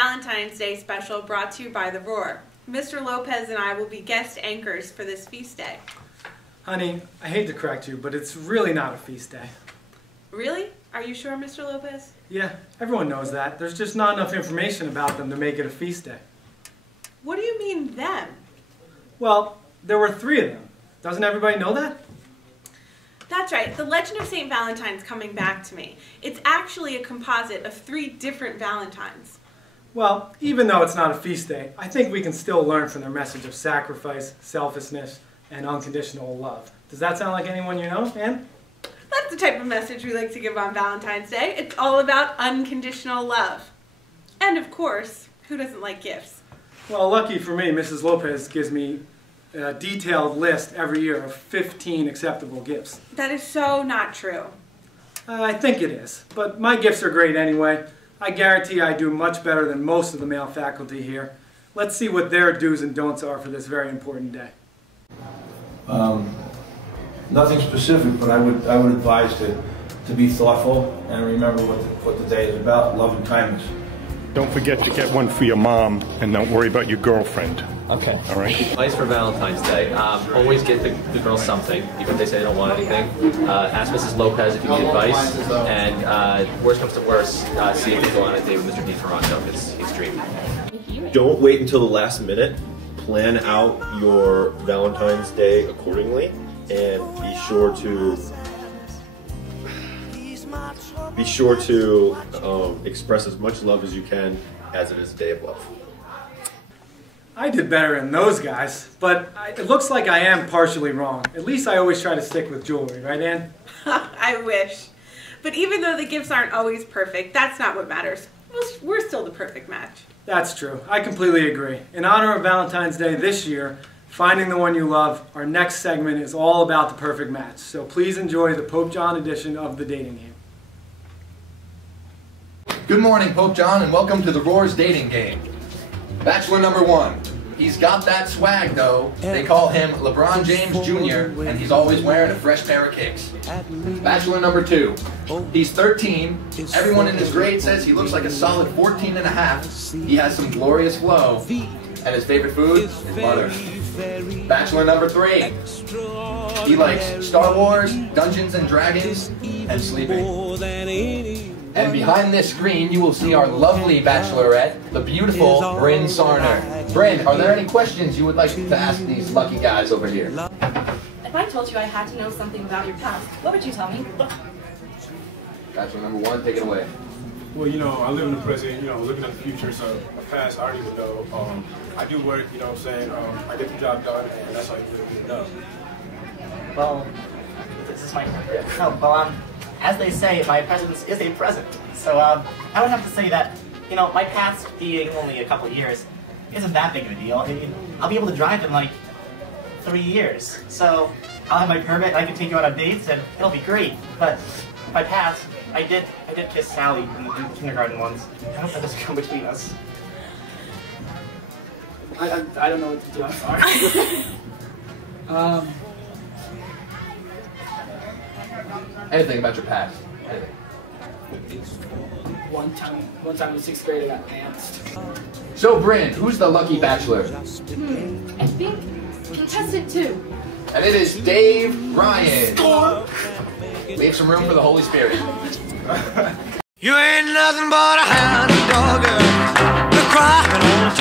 Valentine's Day special brought to you by The Roar. Mr. Lopez and I will be guest anchors for this feast day. Honey, I hate to correct you, but it's really not a feast day. Really? Are you sure, Mr. Lopez? Yeah, everyone knows that. There's just not enough information about them to make it a feast day. What do you mean, them? Well, there were 3 of them. Doesn't everybody know that? That's right. The legend of St. Valentine's coming back to me. It's actually a composite of 3 different Valentines. Well, even though it's not a feast day, I think we can still learn from their message of sacrifice, selflessness, and unconditional love. Does that sound like anyone you know, Ann? That's the type of message we like to give on Valentine's Day. It's all about unconditional love. And of course, who doesn't like gifts? Well, lucky for me, Mrs. Lopez gives me a detailed list every year of 15 acceptable gifts. That is so not true. I think it is, but my gifts are great anyway. I guarantee I do much better than most of the male faculty here. Let's see what their do's and don'ts are for this very important day. Nothing specific, but I would advise to be thoughtful and remember what the day is about, love and kindness. Don't forget to get one for your mom, and don't worry about your girlfriend. Okay. All right? Advice for Valentine's Day. Always get the girls something, even if they say they don't want anything. Ask Mrs. Lopez if you need advice. And worst comes to worst, see if you go on a date with Mr. D. Toronto. He's dreaming. Don't wait until the last minute. Plan out your Valentine's Day accordingly, and be sure to express as much love as you can, as it is a day of love. I did better than those guys, but it looks like I am partially wrong. At least I always try to stick with jewelry, right, Ann? I wish. But even though the gifts aren't always perfect, that's not what matters. We're still the perfect match. That's true. I completely agree. In honor of Valentine's Day this year, Finding the One You Love, our next segment is all about the perfect match. So please enjoy the Pope John edition of the dating game. Good morning, Pope John, and welcome to the Roar's dating game. Bachelor number 1. He's got that swag, though. They call him LeBron James Jr., and he's always wearing a fresh pair of kicks. Bachelor number 2. He's 13. Everyone in his grade says he looks like a solid 14 and a half. He has some glorious flow, and his favorite food is butter. Bachelor number 3. He likes Star Wars, Dungeons and Dragons, and sleeping. And behind this screen, you will see our lovely bachelorette, the beautiful Bryn Sarner. Bryn, are there any questions you would like to ask these lucky guys over here? If I told you I had to know something about your past, what would you tell me? Bachelor number 1, take it away. Well, you know, I live in the present, you know, looking at the future, so my past I already would know. I do work, you know what I'm saying, I get the job done, and that's all you really know. Well, this is my career. As they say, my presence is a present. So I would have to say that, you know, my past being only a couple years isn't that big of a deal. I mean, I'll be able to drive in like 3 years. So I'll have my permit, and I can take you on dates, and it'll be great. But my past, I did kiss Sally in kindergarten once. I hope that doesn't come between us. I don't know what to do, I'm sorry. Anything about your past? Anything. One time in 6th grade I got danced. So, Bryn, who's the lucky bachelor? I think contestant 2. And it is Dave Ryan. Leave some room for the Holy Spirit. You ain't nothing but a hound dog, crying on